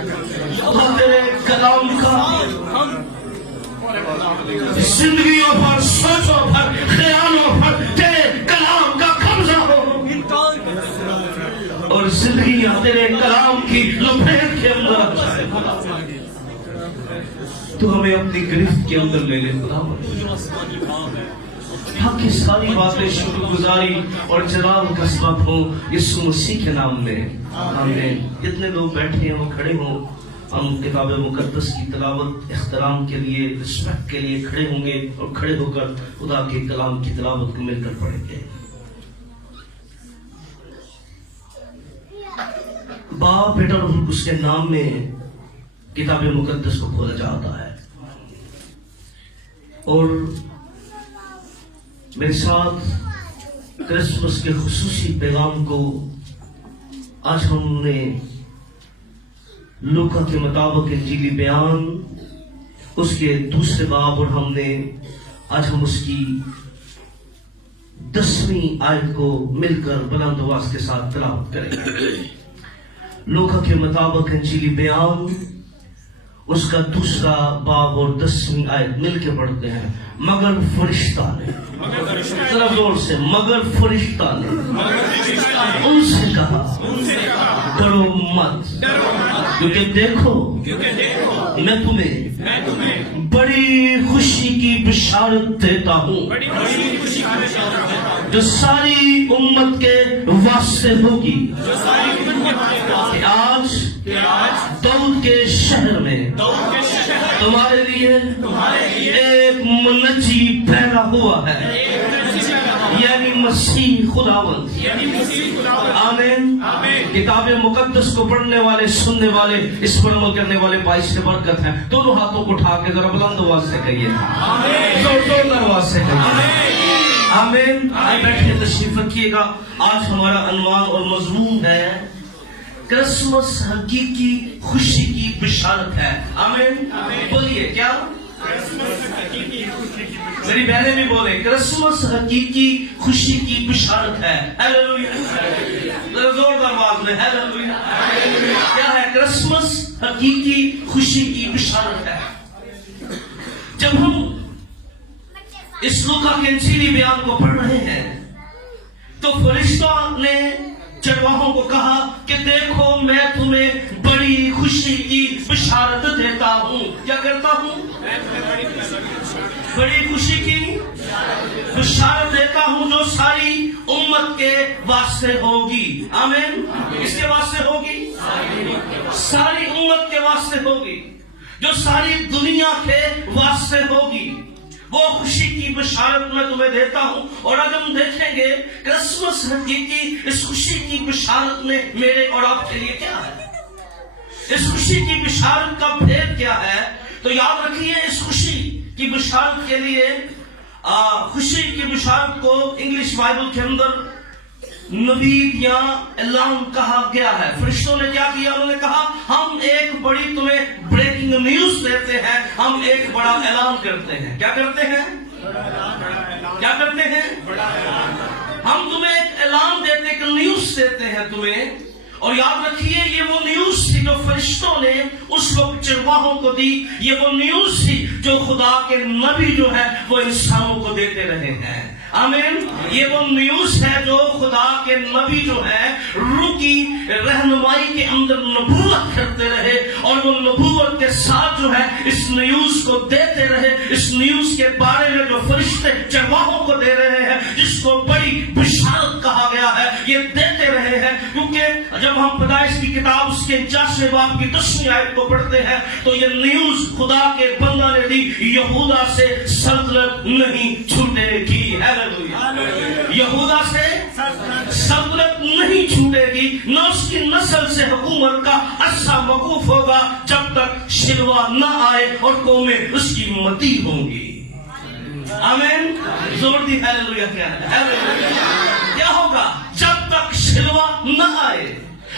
खुदा तेरे कलाम का जिंदगियों पर, सोचों पर, ख्यालों पर तेरे कलाम का कब्जा हो और जिंदगियां तेरे कलाम की लपेट के अंदर आ जाए। तू हमें अपनी गिरफ्त के अंदर ले ले खुदा। ताकि सारी बातें शुक्रगुजारी और जलाल का सबब हो यीशु मसीह के नाम में, आमीन। जितने लोग बैठे हैं वो खड़े हों। हम किताब मुकद्दस की तिलावत इख्तिराम के लिए, रिस्पेक्ट के लिए खड़े होंगे और खड़े होकर खुदा के कलाम की तिलावत को मिलकर पढ़ेंगे। बाप, बेटा और उसके नाम में किताब मुकद्दस को खोला जाता है। और मेरे साथ क्रिसमस के खुसूसी पैगाम को आज हमने लूका के मुताबिक इंजीली बयान उसके दूसरे बाब, और आज हम उसकी 10वीं आयत को मिलकर बुलंद आवाज के साथ तिलावत करेंगे। लूका के मुताबिक इंजीली बयान उसका दूसरा बाब और 10वीं आयत मिलकर पढ़ते हैं। मगर फरिश्ता ने, जरा जोर से, मगर फरिश्ता ने उनसे कहा डरो मत, क्योंकि देखो मैं तुम्हें बड़ी खुशी की बिशारत देता हूँ जो सारी उम्मत के वास्ते होगी कि आज दाऊद के शहर में तुम्हारे लिए एक मुनज्जी पैदा हुआ है, यानी मसीह खुदावंद। आमीन। किताब मुकद्दस को पढ़ने वाले, सुनने वाले, इस पर अमल करने वाले भाई से बरकत है। दोनों हाथों को उठा के जरा बुलंद आवाज से कहिए, जोरदार आवाज से कहिए आमीन। बैठे तशरीफ रखिएगा। आज हमारा अनवान और मजमून है क्रिसमस हकीकी खुशी की बिशारत है। आमीन। बोलिए क्या? मेरी बहनें भी बोले, क्रिसमस हकीकी खुशी की बिशारत है। हालेलुया। जोरदार आवाज में हालेलुया। क्या है? क्रिसमस हकीकी खुशी की बिशारत है। जब हम इस लूका के इंजीली बयान को पढ़ रहे हैं तो फरिश्ता ने चरवाहों को कहा कि देखो मैं तुम्हें बड़ी खुशी की बिशारत देता हूँ। क्या करता हूँ? बड़ी खुशी की बिशारत देता हूँ जो सारी उम्मत के वास्ते होगी। आमीन। किसके वास्ते होगी? सारी उम्मत के वास्ते होगी, जो सारी दुनिया के वास्ते होगी। वो खुशी की बिशारत मैं तुम्हें देता हूं। और आज हम देखेंगे क्रिसमस हकीकी इस खुशी की बिशारत में मेरे और आपके लिए क्या है, इस खुशी की बिशारत का भेद क्या है। तो याद रखिए, इस खुशी की बिशारत के लिए खुशी की बिशारत को इंग्लिश बाइबल के अंदर नबीद या ऐलान कहा गया है। फरिश्तों ने क्या किया? उन्होंने कहा हम एक बड़ी तुम्हें ब्रेकिंग न्यूज देते हैं, हम एक बड़ा ऐलान करते हैं। क्या करते हैं? क्या करते हैं? हम तुम्हें एक ऐलान देते, एक न्यूज देते हैं तुम्हें। और याद रखिए, ये वो न्यूज थी जो फरिश्तों ने उस वक्त चरवाहों को दी। ये वो न्यूज थी जो खुदा के नबी जो है वो इंसानों को देते रहे हैं। आमीन। ये वो न्यूज है जो खुदा के नबी जो है रूह की रहनुमाई के अंदर नबूवत करते रहे, और वो नबूवत के साथ जो है इस न्यूज को देते रहे। इस न्यूज के बारे में जो फरिश्ते चरवाहों को दे रहे हैं, जिसको बड़ी बिशारत कहा गया है, ये देते रहे हैं। क्योंकि जब हम पैदाइश की किताब उसके 50वें बाब की 10वीं आयत को पढ़ते हैं तो ये न्यूज खुदा के बंदा ने दी, यहूदा से सल्तनत नहीं छूटेगी। यहूदा से सल्तनत नहीं छूटेगी, न उसकी नस्ल से हुकूमत का अरसा मौकूफ होगा जब तक शिलवा न आए और कौमें उसकी मती होंगी। आमीन। जोर दी हालेलुया। क्या है? क्या होगा? जब तक शिलवा न आए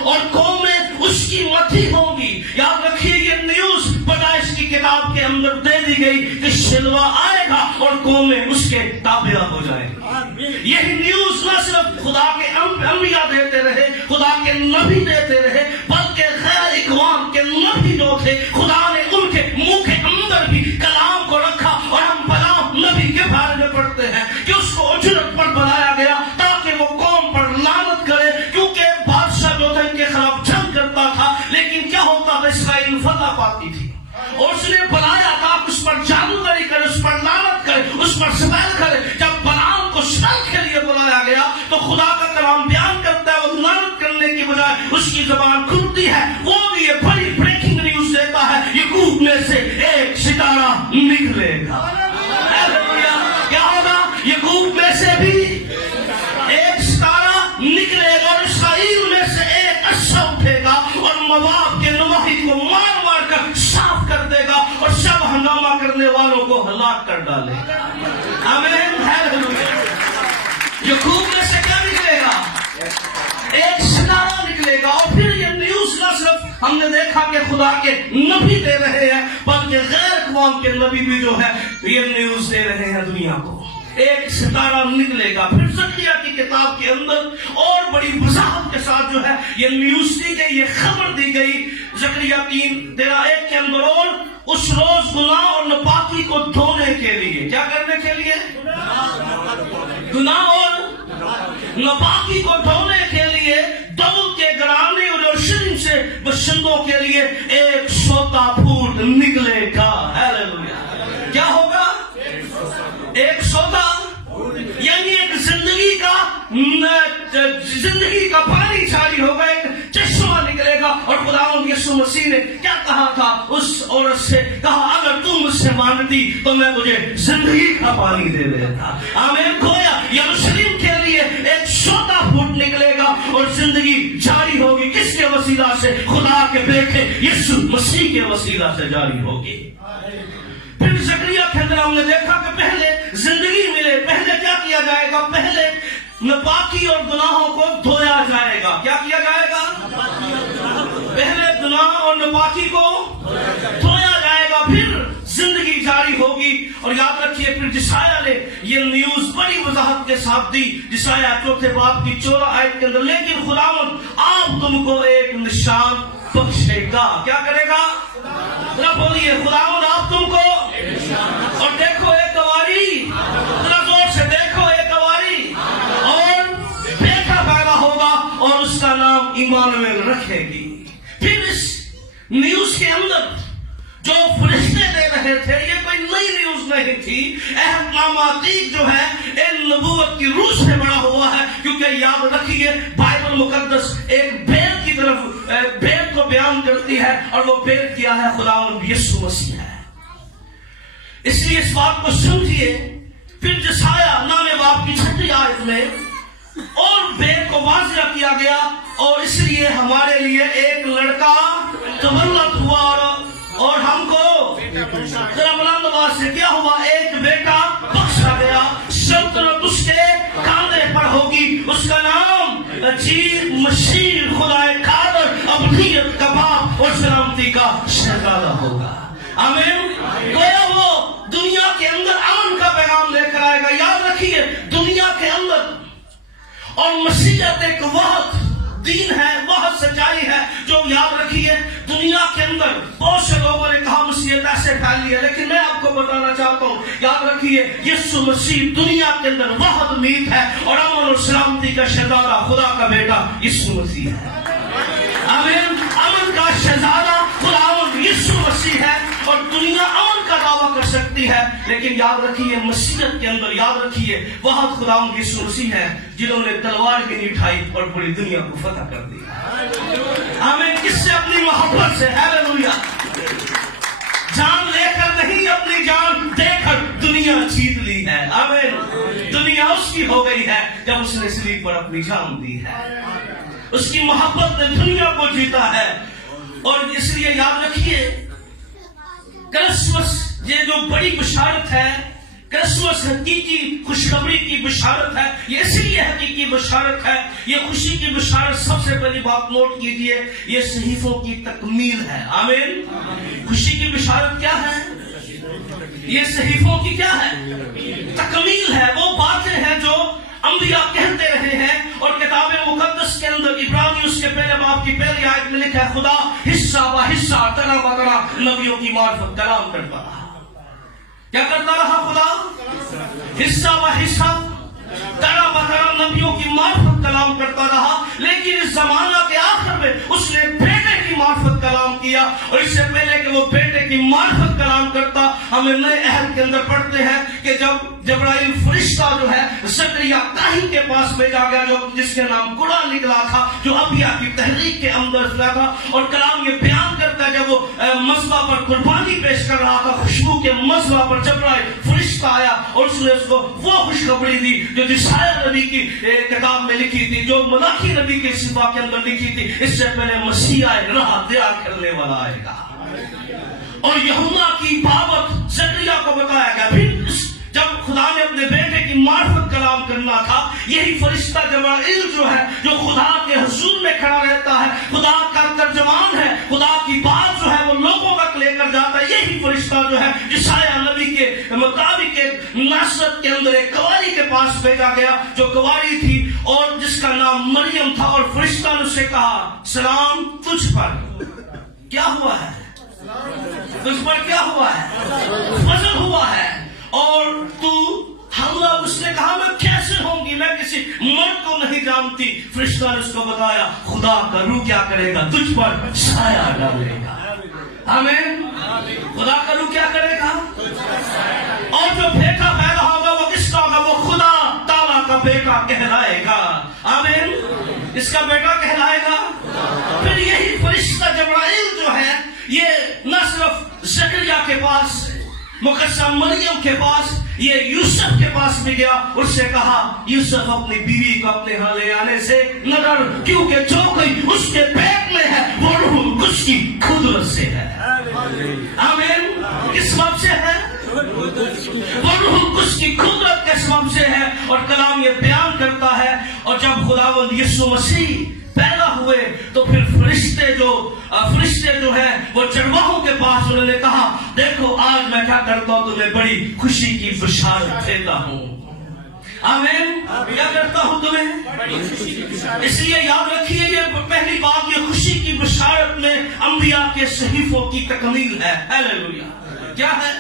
और कौमें उसकी मती होंगी। याद रखिए, ये न्यूज पैदाइश की किताब के अंदर दे दी गई कि शिलवा आएगा और कौमें उसके ताबिया हो जाएंगी। यही न्यूज न सिर्फ खुदा के अंबिया देते रहे, खुदा के नबी देते रहे, बल्कि खैर इकवाम के नबी आती थी और उसने बुलाया था कि उस पर जादूगरी करे, उस पर लानत करे, उस पर सवाल करे। जब बलाम को शर के लिए बुलाया गया तो खुदा का कलाम बयान करता है, वो लानत करने की बजाय उसकी जुबान खुलती है। वो भी ये बड़ी ब्रेकिंग न्यूज देता है, यकूब में से एक सितारा निकलेगा। क्या होगा? यकूब में से भी एक सितारा निकलेगा और इसराइल में से एक अच्छा उठेगा और मवाब के नुमाही को मार मार कर साफ कर देगा और सब हंगामा करने वालों को हलाक कर डालेगा। आमीन, हालेलुया। यकूब में से क्या निकलेगा? एक सितारा निकलेगा। और फिर ये न्यूज न सिर्फ हमने देखा कि खुदा के नबी दे रहे हैं, बल्कि गैर कौम के नबी भी जो है ये न्यूज दे रहे हैं दुनिया को। एक सितारा निकलेगा। फिर ज़करिया की किताब के अंदर और बड़ी वजाहत के साथ जो है ये न्यूज दी गई, ये खबर दी गई ज़करिया 3:1 के अंदर। और उस रोज गुनाह और नापाकी को धोने के लिए, क्या करने के लिए? गुनाह और नापाकी को धोने के लिए दाऊद के घराने और यरूशलेम से बशिंदों के लिए एक सोता फूट निकलेगा। हालेलुया। क्या होगा? एक सोता, यानी एक जिंदगी का पानी जारी होगा, एक चश्मा निकलेगा। और खुदावंद यीशु मसीह ने क्या कहा था? उस औरत से कहा, अगर तू मुझसे मांगती तो मैं तुझे जिंदगी का पानी दे देता। आमीन। गोया यरूशलेम के लिए एक सोता फूट निकलेगा और जिंदगी जारी होगी। किसके वसीला से? खुदा के बेटे यीशु मसीह के वसीला से जारी होगी। फिर ज़करिया के अंदर हमने देखा कि पहले जिंदगी मिले, पहले क्या किया जाएगा? पहले नापाकी और गुनाहों को धोया जाएगा। क्या किया जाएगा? पहले गुनाह और नापाकी को धोया जाएगा, फिर जिंदगी जारी होगी। और याद रखिए, फिर जिसाया ने ये न्यूज बड़ी वजाहत के साथ दी, जिसाया 4 बाब की 14 आयत के अंदर, लेकिन खुदावंद आप तुमको एक निशान बख्शेगा। क्या करेगा? बोलिए, खुदावंद आप तुमको। और देखो एक कवारी, जोर से देखो एक कवारी, और बेटा पैदा होगा और उसका नाम इमानुएल रखेगी। फिर इस न्यूज के अंदर जो फरिश्ते दे रहे थे, ये कोई नई न्यूज नहीं थी। अहद जो है इन नबूवत की रूह से बड़ा हुआ है, क्योंकि याद रखिए बाइबल मुकद्दस एक भेद की तरफ भेद को बयान करती है, और वो भेद किया है खुदावंद यीशु मसीह है। इसलिए इस बात को समझिए। फिर जिसाया 9 बाब की 6 आयत में और भेद को वाज़िया किया गया, और इसलिए हमारे लिए एक लड़का तवल्लद हुआ और हमको जरा बुलंद आवाज से क्या हुआ? एक बेटा बख्शा गया। सल्तनत उसके कांधे पर होगी, उसका नाम अजीब मशीर खुदाए कादर अबदियत का बाप और सलामती का शहजादा होगा। आमीन। गोया वो दुनिया के अंदर अमन का पैगाम लेकर आएगा। याद रखिए, दुनिया के अंदर और मसीहत एक वह दीन है, वह सच्चाई है जो, याद रखिए, दुनिया के अंदर बहुत से लोगों ने कहा मसीहत ऐसे फैली है, लेकिन मैं आपको बताना चाहता हूँ, याद रखिए, यीशु मसीह दुनिया के अंदर वह उम्मीद है और अमन और सलामती का शहजादा खुदा का बेटा यीशु मसीह है। आमीन। अमन का शहजादा खुदावंद यीशु मसीह है, और दुनिया अमन का दावा कर सकती है, लेकिन याद रखिए मसीहत के अंदर, याद रखिए, वह खुदावंद यीशु मसीह है जिन्होंने तलवार की नींव उठाई और पूरी दुनिया को फतह कर दिया। आमीन। किससे? अपनी मोहब्बत से। हालेलुया। जान लेकर नहीं, अपनी जान देकर दुनिया जीत ली है। आमीन। दुनिया उसकी हो गई है जब उसने सलीब पर अपनी जान दी है। उसकी मोहब्बत ने दुनिया को जीता है। और इसलिए याद रखिए, क्रिसमस ये जो बड़ी बशारत है, क्रिसमस हकीकी खुशखबरी की बशारत है। ये इसलिए हकीकी बशारत है, ये खुशी की बशारत। सबसे पहली बात नोट कीजिए, ये सहीफों की तकमील है। आमीन। खुशी की बशारत क्या है? ये सहीफों की क्या है? तकमील है। वो बातें हैं जो अंबिया कहते रहे हैं, और किताब मुकद्दस के अंदर इब्रानी उसके पहले बाब की पहली आयत में लिखा है, खुदा हिस्सा व हिस्सा तरह बतरा नबियों की मार्फत कलाम करता रहा। क्या करता रहा? खुदा हिस्सा व हिस्सा तरह बतरा नबियों की मार्फत कलाम करता रहा, लेकिन इस जमाना के आखिर में उसने बेटे की मार्फत कलाम किया। किया। और इससे पहले कि वो बेटे की मार्फत कलाम करता, हमें नए अहद के अंदर पढ़ते हैं कि जब जबराइल फरिश्ता जो है ज़करिया काहिन के पास भेजा गया, जो जिसके नाम कुड़ा निकला था, जो अबिया की तहरीक के अंदर था, और कलाम ये बयान करता है जब वो मसबा पर कुर्बानी पेश कर रहा था, खुशबू के मसबा पर जबराइल फरिश्ता आया और उसने उसको वो खुशखबरी दी जो यशायाह नबी की किताब में लिखी थी, जो मलाकी नबी के सिफा के अंदर लिखी थी, इससे पहले मसीह राह तैयार करने वाला आएगा। और यूहन्ना की बाबत ज़करिया को बताया गया। फिर जब खुदा ने अपने बेटे की मार्फत कलाम करना था, यही फरिश्ता जबराइल जो है, जो खुदा के हुजूर में खड़ा रहता है, खुदा का तर्जमान है, खुदा की बात जो है वो लोगों तक लेकर जाता है, यही फरिश्ता जो है यशायाह नबी के मुताबिक नासरत के अंदर एक कुंवारी के पास भेजा गया, जो कुंवारी थी और जिसका नाम मरियम था। और फरिश्ता ने उससे कहा, सलाम तुझ पर, क्या हुआ है तुझ पर, क्या हुआ है, फजल हुआ है, और तू हमला। उसने कहा, मैं कैसे होंगी, मैं किसी मर्द को नहीं जानती। फरिश्ता ने उसको बताया, खुदा का रूह क्या करेगा, तुझ पर साया डालेगा। आमीन। खुदा का रूह क्या करेगा, और जो बेटा पैदा होगा वो किसका होगा, वो खुदा ताला का बेटा कहलाएगा। आमीन। इसका बेटा कहलाएगा। फिर यही फरिश्ता जबराइल जो है, ये न सिर्फ ज़करिया के पास, मुकद्दसा मरियम के पास, ये यूसुफ के पास भी गया, उससे कहा, यूसुफ अपनी बीवी को अपने यहाँ ले आने से न डर, क्योंकि जो कोई उसके पेट में है वो रूह कुछ की कुदरत से है। आमीन। किस सबब से है, वो रूह कुछ की कुदरत के सबब से है। और कलाम ये बयान करता है, और जब खुदावंद यीशु मसीह पैदा हुए तो फिर फरिश्ते जो है वो चरवाहों के पास, उन्होंने कहा, देखो आज मैं क्या करता हूं, तुम्हें बड़ी खुशी की बशारत देता हूं। आमीन। क्या करता हूं तुम्हें, इसलिए याद रखिए, ये पहली बात, ये खुशी की बशारत में अंबिया के सहीफों की तकमील है। हालेलुया। क्या है,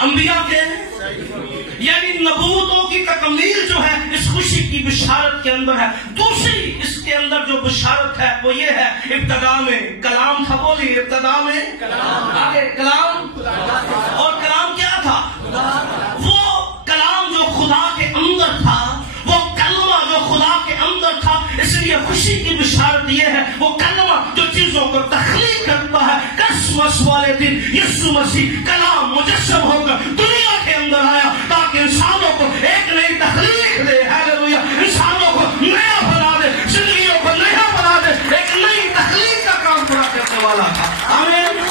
अंबिया के यानी नबूवतों की तकमील जो है इस खुशी की बिशारत के अंदर है। दूसरी इसके अंदर जो बिशारत है वो ये है, इब्तदा में कलाम था। बोलिए, इब्तदा में आगे कलाम। और कलाम क्या था, वो कलाम जो खुदा के अंदर था, वो कलमा जो खुदा के अंदर था। इसलिए खुशी की बिशारत ये है, वो कलमा जो चीजों को तख्लीक करता है। क्रिसमस वाले दिन यीशु मसीह कलाम मुजस्सम होकर दुनिया के अंदर आया, ताकि इंसानों को एक नई तख्लीक दे। हालेलुया। इंसानों को नया बना दे, जिंदगियों को नया बना दे, एक नई तख्लीक का काम पूरा करने वाला था। आमीन।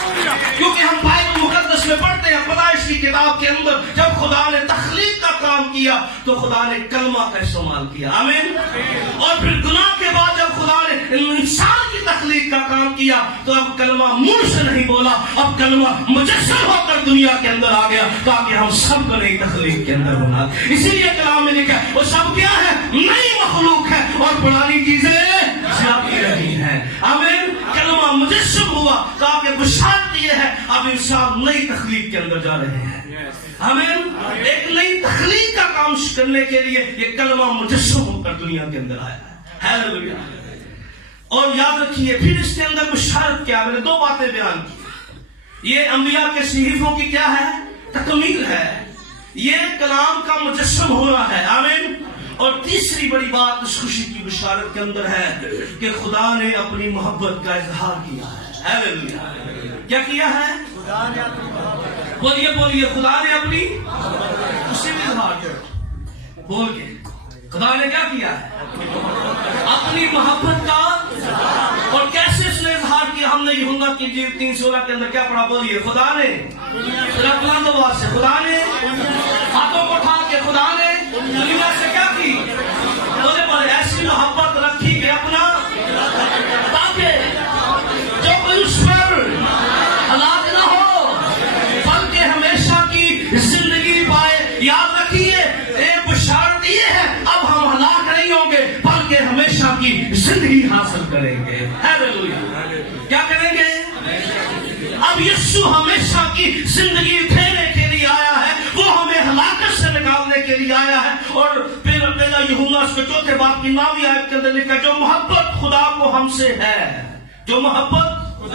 क्योंकि हम बाइबल मुकद्दस में पढ़ते हैं, पैदाइश की किताब के अंदर जब खुदा ने तख्लीक का काम किया तो खुदा ने कलमा का इस्तेमाल किया। आमीन। और फिर गुनाह के बाद जब खुदा ने इंसान की तख्लीक का काम किया तो अब कलमा मुंह से नहीं बोला, अब कलमा मुजस्सम होकर दुनिया के अंदर आ गया, ताकि हम सबको नई तख्लीक के अंदर बना। इसीलिए कलाम में लिखा है, वो सब क्या है, नई मखलूक है और पुरानी चीजें जाती रही हैं। आमीन। कलमा मुजस्सम हुआ, ताकि बशारत ये है, अब इंसान नई तख्लीक के अंदर जा रहे हैं। हमें एक नई तख्लीक का काम करने के लिए ये कलमा मुजस्सम होकर दुनिया के अंदर आया है। हालेलुया। और याद रखिए, फिर इसके अंदर बशारत क्या, मैंने दो बातें बयान की। ये अंबिया के सहीफों की क्या है, तकमील है, ये कलाम का मुजस्सम होना है। आमीन। और तीसरी बड़ी बात इस खुशी की बशारत के अंदर है कि खुदा ने अपनी मोहब्बत का इजहार किया है। हालेलुया। क्या किया है, बोलिए बोलिए, खुदा ने अपनी खुशी में इजहार किया। बोल के, खुदा ने क्या किया है, अपनी मोहब्बत का। और कैसे इसने इजहार किया, हमने यूहन्ना की इंजील 3:16 के अंदर क्या पढ़ा, बोलिए, खुदा ने से, खुदा ने हाथों को उठा के खुदा ने दुनिया से क्या की, बोले बोले ऐसी मोहब्बत रखी कि अपना, ताकि जो कोई उस पर हलाक न हो बल्कि हमेशा की जिंदगी पाए। याद रखिए, एक बशारत ये है, अब हम हलाक नहीं होंगे बल्कि हमेशा की जिंदगी हासिल करेंगे। हालेलुया। क्या करेंगे, अब यीशु हमेशा की जिंदगी देने के लिए आया है, वो हमें हलाकत से निकालने के लिए आया है। और फिर पहला यूहन्ना उसके 4 बाब की 9वीं आयत के अंदर लिखा, जो मोहब्बत खुदा को हमसे है, जो मोहब्बत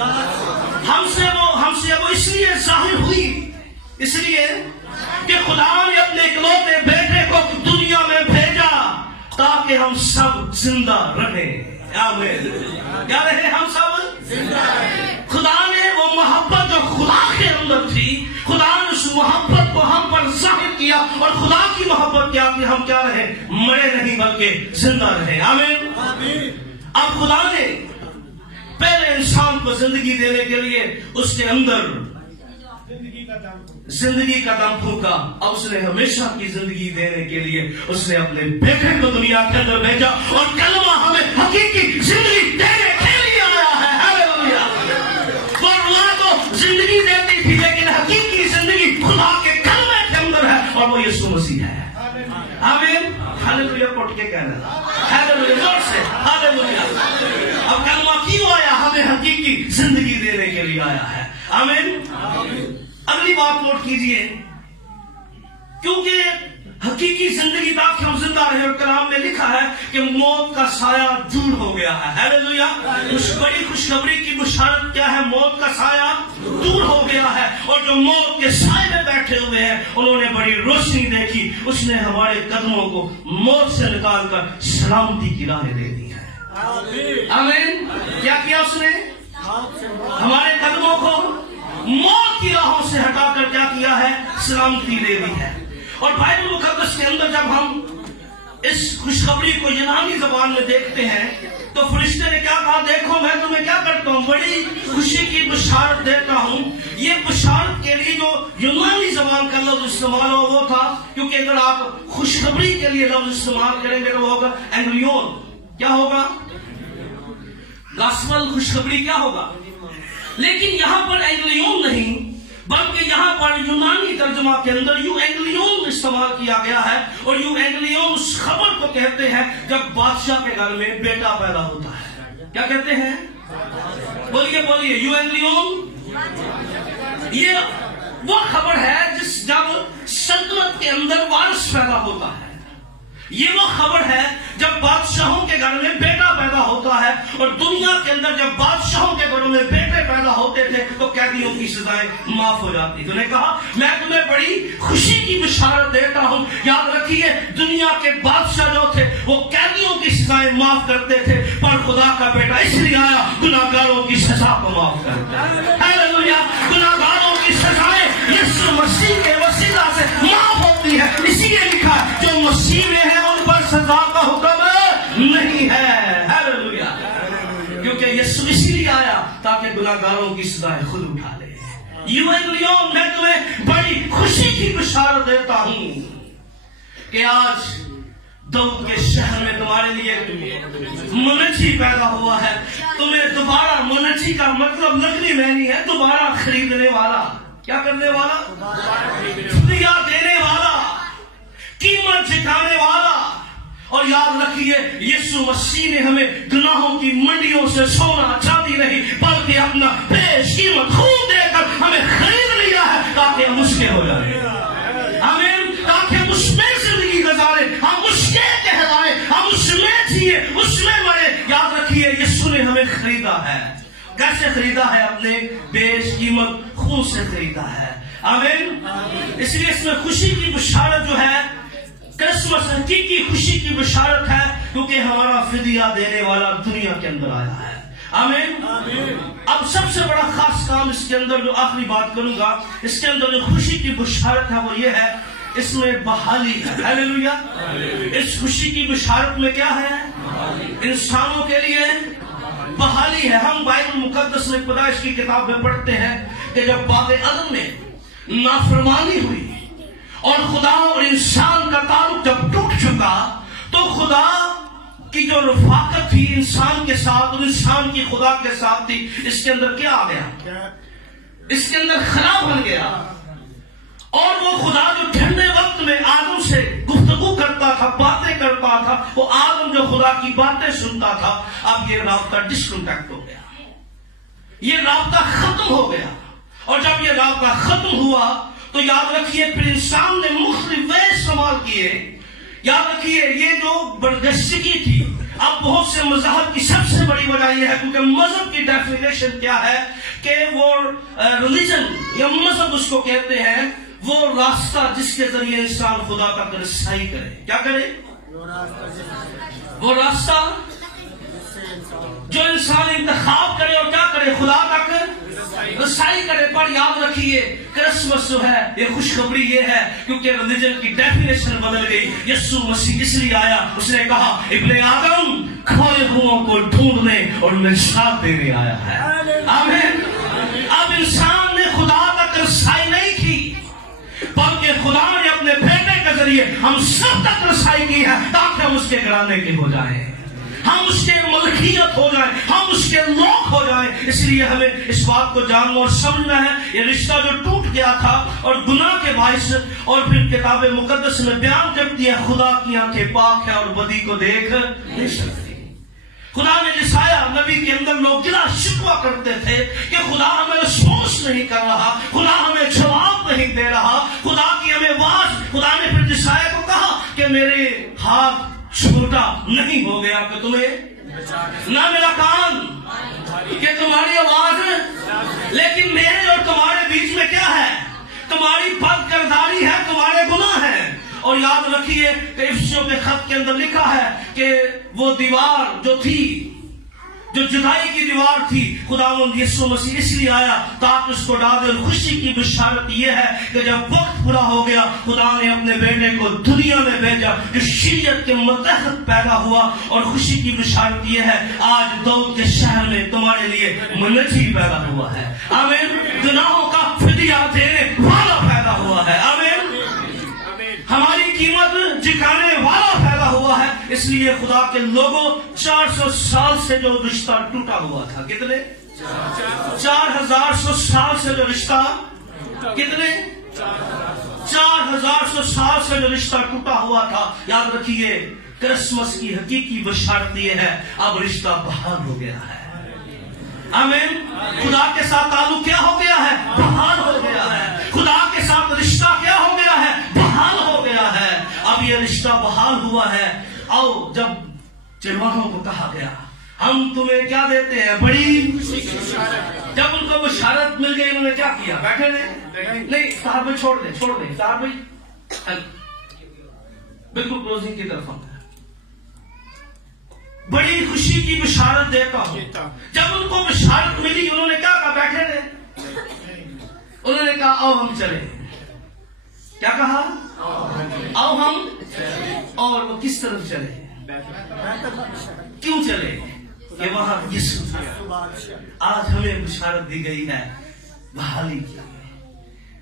ہم سے وہ اس لیے ظاہر ہوئی، اس لیے کہ خدا نے اپنے اکلوتے بیٹے کو دنیا میں بھیجا تاکہ ہم سب زندہ رہیں۔ آمین۔ کیا رہے؟ ہم سب زندہ رہیں۔ خدا نے وہ محبت جو خدا کے اندر تھی، خدا نے اس محبت کو ہم پر ظاہر کیا، اور خدا کی محبت کیا کہ ہم کیا رہے؟ مرے نہیں بلکہ زندہ رہے۔ آمین۔ اب خدا نے پہلے انسان کو زندگی دینے کے لیے اس کے اندر زندگی کا دم پھونکا، اب اس نے ہمیشہ کی زندگی دینے کے لیے اس نے اپنے بیٹے کو دنیا کے اندر بھیجا، اور کلمہ ہمیں حقیقی زندگی دینے کے لیے آیا ہے۔ ہاللیلویا۔ اور اللہ تو زندگی دیتی تھی، لیکن حقیقی زندگی خدا کے کلمے کے اندر ہے، اور وہ یسوع مسیح ہے۔ آمین۔ ہاللیلویا۔ پڑھ کے کہنا ہاللیلویا زور سے ہاللیلویا۔ اب کلمہ کیوں آیا؟ ہمیں حقیقی زندگی دینے کے لیے آیا ہے۔ آمین۔ اگلی بات نوٹ کیجئے، کیونکہ حقیقی زندگی تاکہ ہم زندہ رہے، اور کلام میں لکھا ہے کہ موت کا سایہ دور ہو گیا ہے۔ ہاللیلویا۔ بڑی خوشخبری کی بشارت کیا ہے؟ موت کا سایہ دور ہو گیا ہے، اور جو موت کے سائے میں بیٹھے ہوئے ہیں انہوں نے بڑی روشنی دیکھی، اس نے ہمارے قدموں کو موت سے نکال کر سلامتی کی راہیں دے دی ہے۔ آمین۔ کیا کیا اس نے؟ ہمارے قدموں کو موت کی راہوں سے ہٹا کر کیا کیا ہے؟ سلامتی دے دی ہے۔ اور بائبل مقدس کے اندر جب ہم اس خوشخبری کو یونانی زبان میں دیکھتے ہیں تو فرشتے نے کیا کہا؟ دیکھو میں تمہیں کیا کرتا ہوں؟ بڑی خوشی کی بشارت دیتا ہوں۔ یہ بشارت کے لیے جو یونانی زبان کا لفظ استعمال ہو وہ تھا، کیونکہ اگر آپ خوشخبری کے لیے لفظ استعمال کریں گے تو وہ ہوگا اینگلیون۔ کیا ہوگا؟ گاسپل، خوشخبری کیا ہوگا؟ لیکن یہاں پر اینگلیون نہیں، بلکہ یہاں پر یونانی ترجمہ کے اندر یو اینگلیون استعمال کیا گیا ہے، اور یو اینگلیون اس خبر کو کہتے ہیں جب بادشاہ کے گھر میں بیٹا پیدا ہوتا ہے۔ کیا کہتے ہیں؟ بولیے بولیے۔ یو اینگلیون یہ وہ خبر ہے جب سلطنت کے اندر وارث پیدا ہوتا ہے۔ یہ وہ خبر ہے جب بادشاہوں کے گھر میں بیٹا پیدا ہوتا ہے، اور دنیا کے اندر جب بادشاہوں کے گھروں میں بیٹے پیدا ہوتے تھے تو قیدیوں کی سزائیں معاف ہو جاتی۔ تو نے کہا میں تمہیں بڑی خوشی کی بشارت دیتا ہوں۔ یاد رکھیے دنیا کے بادشاہ جو تھے وہ قیدیوں کی سزائیں معاف کرتے تھے، پر خدا کا بیٹا اس لیے آیا گناہگاروں کی سزا کو معاف کرتا ہے۔ ہاللیلویا۔ گناہگاروں کی سزائیں یسوع مسیح کے وسیلہ سے معاف ہوتی ہے، اسی لیے لکھا ہے جو مسیح میں ہے ان پر سزا کا حکم نہیں ہے۔ ہاللیلویا۔ کیونکہ یسوع اسی لیے آیا تاکہ گناہگاروں کی سزائیں خود اٹھا لے۔ یوم میں تمہیں بڑی خوشی کی بشارت دیتا ہوں کہ آج داؤد کے شہر میں تمہارے لیے منجی پیدا ہوا ہے۔ تمہیں دوبارہ، منجی کا مطلب نقلی معنی ہے دوبارہ خریدنے والا۔ کیا کرنے والا؟ فدیہ دینے والا، قیمت چکانے والا۔ اور یاد رکھیے یسوع مسیح نے ہمیں گناہوں کی منڈیوں سے سونا چاندی نہیں بلکہ اپنا بیش قیمت خون دے کر ہمیں خرید لیا ہے تاکہ ہم اس کے ہو جائیں۔ آمین۔ تاکہ ہم اس میں زندگی گزاریں، ہم اس کے کہلائیں، ہم اس میں جیے، اس میں مرے۔ یاد رکھیے یسوع نے ہمیں خریدا ہے۔ کیسے خریدا ہے؟ اپنے بیش قیمت خون سے خریدا ہے۔ آمین۔ اس لیے اس میں خوشی کی بشارت جو ہے، کرسمس حقیقی خوشی کی بشارت ہے، کیونکہ ہمارا فدیہ دینے والا دنیا کے اندر آیا ہے۔ آمین۔ اب سب سے بڑا خاص کام اس کے اندر جو آخری بات کروں گا، اس کے اندر جو خوشی کی بشارت ہے وہ یہ ہے، اس میں بحالی ہے۔ ہاللیلویا۔ اس خوشی کی بشارت میں کیا ہے؟ انسانوں کے لیے بحالی ہے۔ ہم بائبل مقدس میں پیدائش کی کتاب میں پڑھتے ہیں کہ جب باغ عدن میں نافرمانی ہوئی اور خدا اور انسان کا تعلق جب ٹوٹ چکا تو خدا کی جو رفاقت تھی انسان کے ساتھ اور انسان کی خدا کے ساتھ تھی، اس کے اندر کیا آ گیا؟ اس کے اندر خلا بن گیا۔ اور وہ خدا جو ٹھنڈے وقت میں آدم سے گفتگو کرتا تھا، باتیں کرتا تھا، وہ آدم جو خدا کی باتیں سنتا تھا، اب یہ رابطہ ڈسکنٹیکٹ ہو گیا، یہ رابطہ ختم ہو گیا۔ اور جب یہ رابطہ ختم ہوا تو یاد رکھیے پھر انسان نے مختلف وے استعمال کیے۔ یاد رکھیے یہ جو برگشتگی تھی، اب بہت سے مذہب کی سب سے بڑی وجہ یہ ہے کیونکہ مذہب کی ڈیفینیشن کیا ہے کہ وہ ریلیجن یا مذہب اس کو کہتے ہیں وہ راستہ جس کے ذریعے انسان خدا تک رسائی کرے. کیا کرے؟ وہ راستہ جو انسان انتخاب کرے اور کیا کرے؟ خدا تک رسائی کرے. پر یاد رکھیے کرسمس جو ہے یہ خوشخبری یہ ہے کیونکہ ریلیجن کی ڈیفینیشن بدل گئی. یسوع مسیح اس لیے آیا, اس نے کہا ابن آدم کھوئے ہوئوں کو ڈھونڈنے اور نجات دینے آیا ہے. آمین. اب انسان نے خدا تک رسائی نہیں کی بلکہ خدا نے اپنے بیٹے کے ذریعے ہم سب تک رسائی کی ہے تاکہ ہم اس کے گھرانے کے ہو جائیں, ہم اس کے ملکیت ہو جائیں, ہم اس کے لوگ ہو جائیں. اس لیے ہمیں اس بات کو جاننا اور سمجھنا ہے یہ رشتہ جو ٹوٹ گیا تھا اور گناہ کے باعث, اور پھر کتاب مقدس میں بیان کرتی ہے خدا کی آنکھیں پاک ہے اور بدی کو دیکھ نہیں سکتی. خدا نے جسایا نبی کے اندر لوگ گلا شکوہ کرتے تھے کہ خدا ہمیں رسپانس نہیں کر رہا, خدا ہمیں جواب نہیں دے رہا, خدا کی ہمیں آواز. خدا نے پھر جسایا کو کہا کہ میرے ہاتھ چھوٹا نہیں ہو گیا کہ تمہیں نہ میرا کان کہ تمہاری آواز, لیکن میرے اور تمہارے بیچ میں کیا ہے؟ تمہاری بد کرداری ہے, تمہارے گناہ ہیں. اور یاد رکھیے کہ افسیوں کے خط کے اندر لکھا ہے کہ وہ دیوار جو تھی, جو جدائی کی دیوار تھی, خداوند یسوع مسیح اس لیے آیا تاکہ اس کو ڈال دے. خوشی کی بشارت یہ ہے کہ جب وقت پورا ہو گیا خدا نے اپنے بیٹے کو دنیا میں بھیجا جو شریعت کے متحد پیدا ہوا. اور خوشی کی بشارت یہ ہے آج داؤد کے شہر میں تمہارے لیے منجی پیدا ہوا ہے. آمین. گناہوں کا فدیہ دینے والا پیدا ہوا ہے. آمین. ہماری قیمت جکانے والا پیدا ہوا ہے. اس لیے خدا کے لوگوں 400 سال سے جو رشتہ ٹوٹا ہوا تھا, کتنے 4,000 سال سے جو رشتہ, کتنے 4,000 سال سے جو رشتہ ٹوٹا ہوا تھا, یاد رکھیے کرسمس کی حقیقی بشارت یہ ہے اب رشتہ بحال ہو گیا ہے. آمین. خدا کے ساتھ تعلق کیا ہو گیا ہے؟ بحال ہو گیا ہے. خدا کے ساتھ رشتہ کیا ہو گیا ہے؟ بحال ہو گیا ہے. اب یہ رشتہ بحال ہوا ہے. آؤ, جب چرواہوں کو کہا گیا ہم تمہیں کیا دیتے ہیں؟ بڑی. جب ان کو بشارت مل گئی انہوں نے کیا کیا؟ بیٹھے نہیں صاحب بھائی چھوڑ دیں صاحب بھائی بالکل کلوزنگ کی طرف ہم بڑی خوشی کی بشارت دیتا ہوں. جب ان کو بشارت ملی انہوں نے کیا کہا؟ بیٹھے رہے. انہوں نے کہا آؤ ہم چلیں. کیا کہا؟ آؤ ہم. اور وہ کس طرف چلے؟ کیوں چلے؟ کہ وہاں یسوع تھا. آج ہمیں بشارت دی گئی ہے بحالی کی,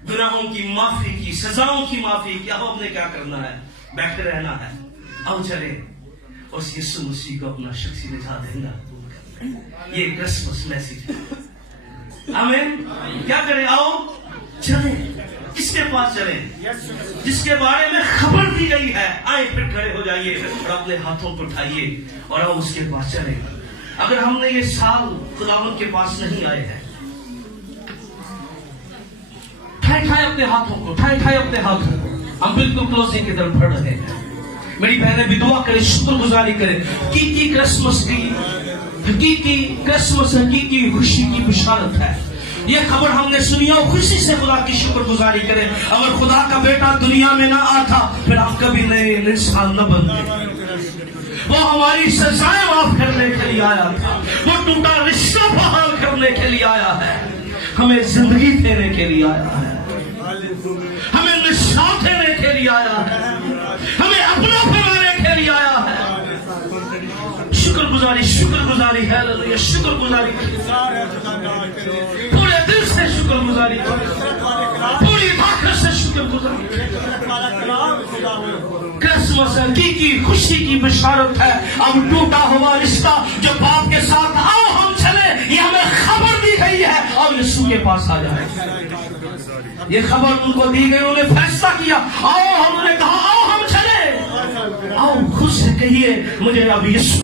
گناہوں کی معافی کی, سزاؤں کی معافی کی. اب ہم نے کیا کرنا ہے؟ بیٹھے رہنا ہے. آؤ چلے اس یسوع مسیح کو اپنا شخصی نجات دیں گا. یہ کرسمس میسیج ہے. آمین. کیا کریں؟ آؤ چلیں. کس کے پاس چلیں؟ جس کے بارے میں خبر دی گئی ہے. آئے پھر کھڑے ہو جائیے اور اپنے ہاتھوں کو اٹھائیے اور آؤ اس کے پاس چلیں. اگر ہم نے یہ سال خداوند کے پاس نہیں آئے ہیں, ٹھائے اپنے ہاتھوں کو, ٹھائے اپنے ہاتھوں کو. ہم بالکل کلوزنگ کی طرف بڑھ رہے ہیں. میری بہنیں بھی دعا کریں, شکر گزاری کریں. حقیقی کرسمس کی, حقیقی کرسمس حقیقی خوشی کی بشارت ہے. یہ خبر ہم نے سنی اور خوشی سے خدا کی شکر گزاری کریں. اگر خدا کا بیٹا دنیا میں نہ آتا پھر ہم کبھی نئے انسان نہ بنتے. وہ ہماری سزائیں معاف کرنے کے لیے آیا تھا. وہ ٹوٹا رشتہ بحال کرنے کے لیے آیا ہے. ہمیں زندگی دینے کے لیے آیا ہے. ہمیں نشاط دینے کے لیے آیا ہے. ہمیں اپنا بنانے کے لیے آیا ہے. شکر گزاری ہیلیلویا. شکر گزاری پورے دل سے شکر گزاری, پوری طاقت سے شکر گزاری. کرسمس حقیقی خوشی کی بشارت ہے. اب ٹوٹا ہوا رشتہ جو باپ کے ساتھ آؤ ہم چلے, یہ ہمیں خبر دی گئی ہے. اور یسوع کے پاس آ جائے. یہ خبر ان کو دی گئی, انہوں نے فیصلہ کیا آؤ. ہم نے کہا آؤ ہم چلے. آؤ خود سے کہیے مجھے اب یسوع